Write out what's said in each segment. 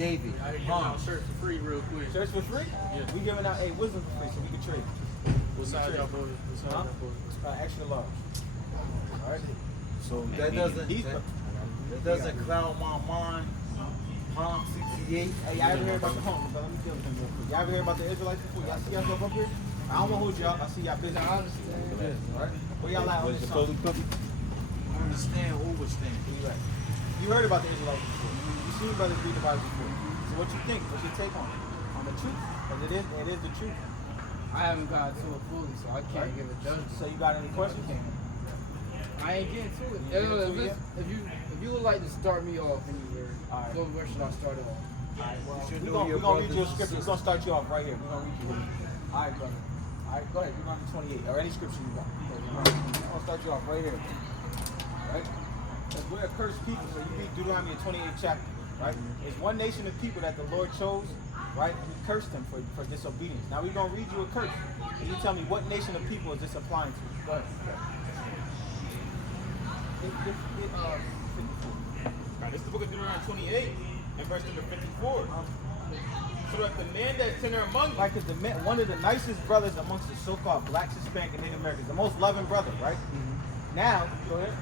David. I didn't give out shirts for free real quick. Shirts for free? Yeah. We giving out wisdom for free, so we can trade. What size y'all boys? What size y'all boys? Extra large. All right. So that doesn't cloud my mind. Psalm 68. Hey, y'all ever hear about the home? Let me deal with them real quick. Y'all ever hear about the Israelites before? Y'all see yourself up here? I don't want to hold y'all. I see y'all busy. I understand. All right. Where y'all at on this song? Understand, overstand. Right. You heard about the Israelites before. You seen brothers read the Bible before. So what you think? What's your take on it? On the truth? Because it is the truth. I haven't gotten to it fully, so I can't give a judgment. So you got any questions? I ain't getting to it. If you would like to start me off anywhere, Alright. so where should I start it off? Alright, well, You should we're know going your to read you a brothers and scripture. We're going to start you off right here. We're going to read you. Alright, brother. Alright, go ahead. We're going to 28. Or any scripture you got. We're going to start you off right here. Right? Because we're a cursed people, so you read Deuteronomy 28th chapter. Right? There's one nation of people that the Lord chose. Right? He cursed them for disobedience. Now we're going to read you a curse. And you tell me what nation of people is this applying to? Go ahead. This is the book of Deuteronomy 28 and verse number 54. So that the man that's tender among you, Like the man, one of the nicest brothers amongst the so-called blacks, Hispanic, and Native Americans, the most loving brother, right? Now, go ahead,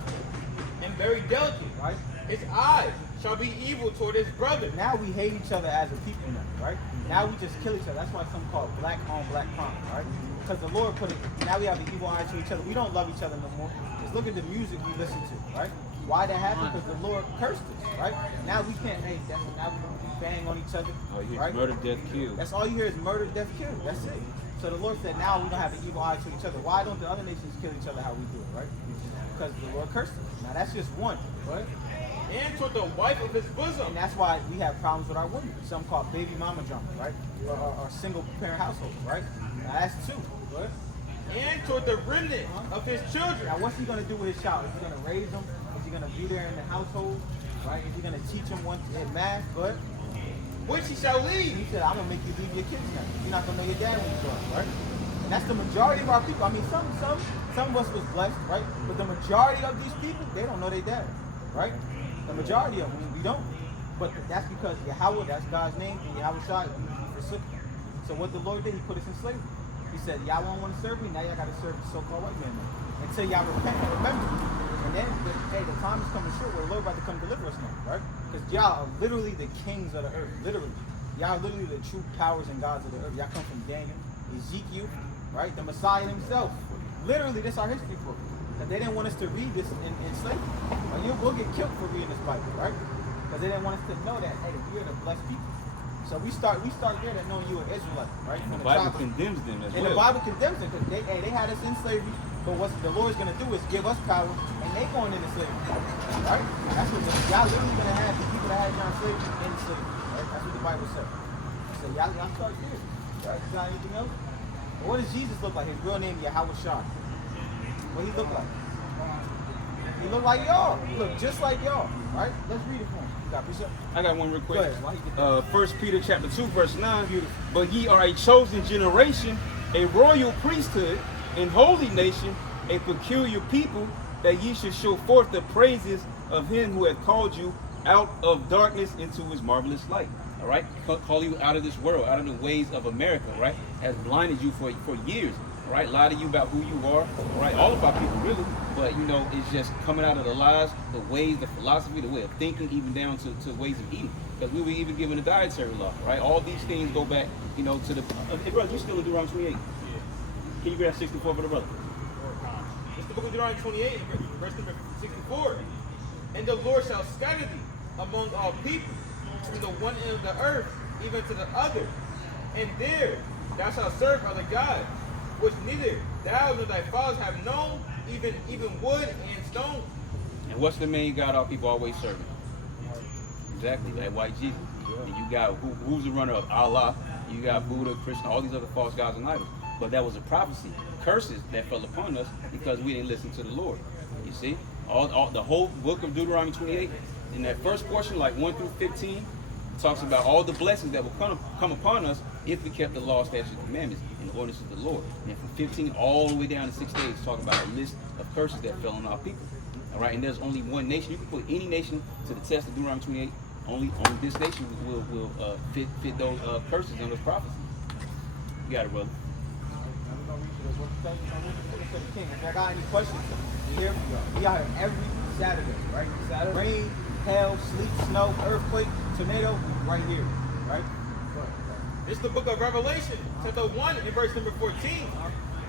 and very delicate, right? his eyes shall be evil toward his brother. Now we hate each other as a people now, right? Now we just kill each other. That's why some call it black on black crime, right? Because the Lord put it, now we have the evil eye to each other. We don't love each other no more. Just look at the music we listen to, right? Why that happened? Because the Lord cursed us, right? Now we can't, now we don't bang on each other, right? Murder, death, kill. That's all you hear is murder, death, kill. That's it. So the Lord said, now we don't have an evil eye to each other. Why don't the other nations kill each other how we do it, right? Because the Lord cursed us. Now that's just one, right? And toward the wife of his bosom. And that's why we have problems with our women. Some call baby mama drama, right? Or single parent households, right? Now that's two, right? And toward the remnant of his children. Now what's he going to do with his child? Is he going to raise them? Is he going to be there in the household? Right? Is he going to teach them in math? Go ahead. Which he shall lead. He said, I'm going to make you leave your kids now. You're not going to know your dad when you grow up, right? And that's the majority of our people. I mean, some of us was blessed, right? But the majority of these people, they don't know their dad, right? The majority of them, we don't. But that's because Yahweh, that's God's name, and Yahweh Shai, we forsook him. So what the Lord did, he put us in slavery. He said, y'all don't want to serve me, now y'all got to serve the so-called white man now. Until y'all repent and remember. And then, the time is coming short where the Lord about to come deliver us now, right? Because y'all are literally the kings of the earth, literally. Y'all are literally the true powers and gods of the earth. Y'all come from Daniel, Ezekiel, right? The Messiah himself. Literally, this is our history book. That they didn't want us to read this in slavery. Or you will get killed for reading this Bible, right? Because they didn't want us to know that, hey, we are the blessed people. So we start there that knowing you are Israelite, right? And the Bible condemns them as well. And the Bible condemns them because they had us in slavery. But what the Lord's going to do is give us power, and they going into slavery, right? That's what y'all literally going to have the people that had y'all in slavery in slavery, right? That's what the Bible says. So y'all start there, right? You got anything else? What does Jesus look like? His real name, Yahweh Shai. What he look like? He look like y'all. He look just like y'all, right? Let's read it for him. I got one real quick. Go ahead. Why he get that? 1 Peter chapter 2, verse 9. Beautiful. But ye are a chosen generation, a royal priesthood, and holy nation, a peculiar people, that ye should show forth the praises of him who hath called you out of darkness into his marvelous light. All right? Call you out of this world, out of the ways of America, right? Has blinded you for years. All right, lie to you about who you are, all right, all of our people really, but you know, it's just coming out of the lies, the ways, the philosophy, the way of thinking, even down to ways of eating, because we were even given a dietary law, right? All these things go back, you know, to the, hey brother, you still in Deuteronomy 28? Yeah. Can you grab 64 for the brother? It's the book of Deuteronomy 28, verse number 64. And the Lord shall scatter thee among all people, from the one end of the earth, even to the other. And there thou shalt serve other gods, which neither thou nor thy fathers have known, even wood and stone. And what's the main God our people always serving? Exactly, that white Jesus. And you got, who's the runner of Allah? You got Buddha, Krishna, all these other false gods and idols. But that was a prophecy, curses that fell upon us because we didn't listen to the Lord. You see? All the whole book of Deuteronomy 28, in that first portion, like 1 through 15, talks about all the blessings that will come upon us if we kept the law, statutes, and commandments and the ordinances of the Lord. And from 15 all the way down to 6 days, talk about a list of curses that fell on our people. All right, and there's only one nation. You can put any nation to the test of Deuteronomy 28 only this nation will fit those curses and those prophecies. You got it, brother. If I got any questions, here we are here every Saturday, right? Saturday. Rain, hail, sleet, snow, earthquake, tornado, right here, right? It's the book of Revelation, chapter 1 and verse number 14.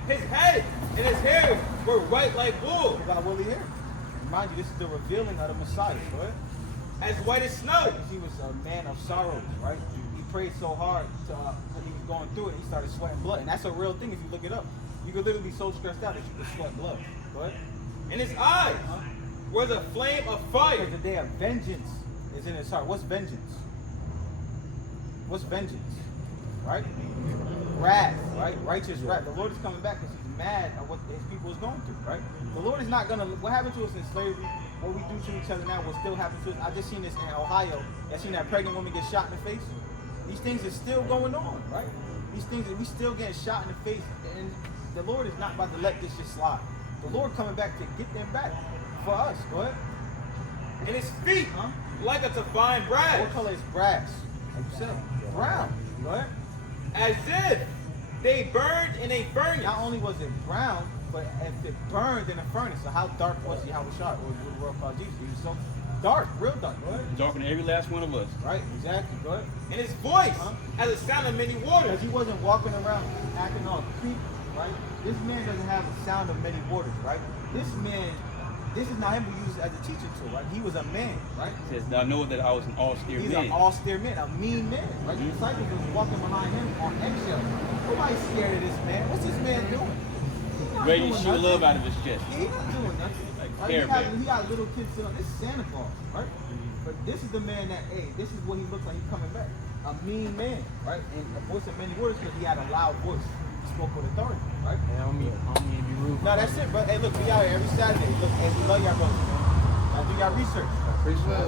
His head and his hair were white like wool. He got woolly hair. Mind you, this is the revealing of the Messiah, right? As white as snow. He was a man of sorrows, right? He prayed so hard because he was going through it, he started sweating blood. And that's a real thing if you look it up. You could literally be so stressed out that you could sweat blood. Go ahead. And his eyes were the flame of fire. Because the day of vengeance is in his heart. What's vengeance? What's vengeance? Right? Wrath, right? Righteous wrath. The Lord is coming back because he's mad at what his people is going through, right? The Lord is not going to, what happened to us in slavery, what we do to each other now will still happen to us. I just seen this in Ohio. I seen that pregnant woman get shot in the face. These things are still going on, right? These things, we still getting shot in the face. And the Lord is not about to let this just slide. The Lord coming back to get them back for us. Go ahead. And his feet like unto fine brass. What color is brass? Like you said, brown. Go ahead. As if they burned in a furnace. Not only was it brown, but if it burned in a furnace, so how dark was he? How was shot? Or the world called Jesus? He was so dark, real dark. Go ahead. Darker than every last one of us. Right, exactly. Go ahead. And his voice has a sound of many waters. Because he wasn't walking around acting all creepy, right? This man doesn't have the sound of many waters, right? This man, this is not him who uses it as a teaching tool, right? He was a man, right? It says, "Thou know that I was an austere He's man." an austere man, a mean man, right? The disciples was walking behind him on eggshells. Nobody's scared of this man. What's this man doing? He's not Ready to doing shoot nothing. love out of his chest. Yeah, he's not doing nothing. Like Right? Care Bear. He got little kids sitting on. This is Santa Claus, right? But this is the man that, hey, this is what he looks like. He's coming back. A mean man, right? And a voice of many words because he had a loud voice. He spoke with authority, right? I don't mean to be rude. No, that's it, bro. Hey, look, we out here every Saturday. Look, hey, we love y'all, brothers. Y'all do y'all research. Appreciate it.